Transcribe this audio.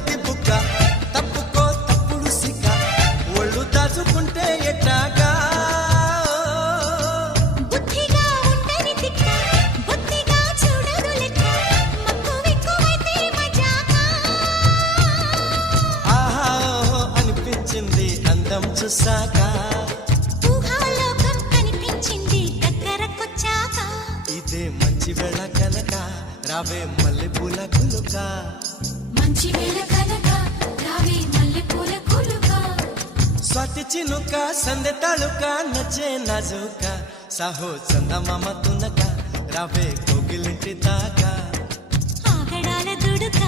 మతి బుక్క తప్పుకో తప్పుడు సిక్క ఒళ్ళు దాచుకుంటే ఎట్టాగా బుద్ధిగా ఉండని తిక్క బుద్ధిగా చూడదు లెక్క మక్కు ఎక్కువైతే మజాకా ఆహా ఓహో అనిపించింది అందం చూసాక ఊహాలోకం కనిపించింది దగ్గరకొచ్చాక ఇదే మంచి వేళ కనుక రావే మల్లెపూల కులుక మంచి వేళ కనుక రావే మల్లెపూల కులుక స్వాతి చినుక సందె తాళుక నచ్చే నాజుక సాహో చందమామ తునక రావే కోగిలింటి దాకా ఆగడాల దుడుక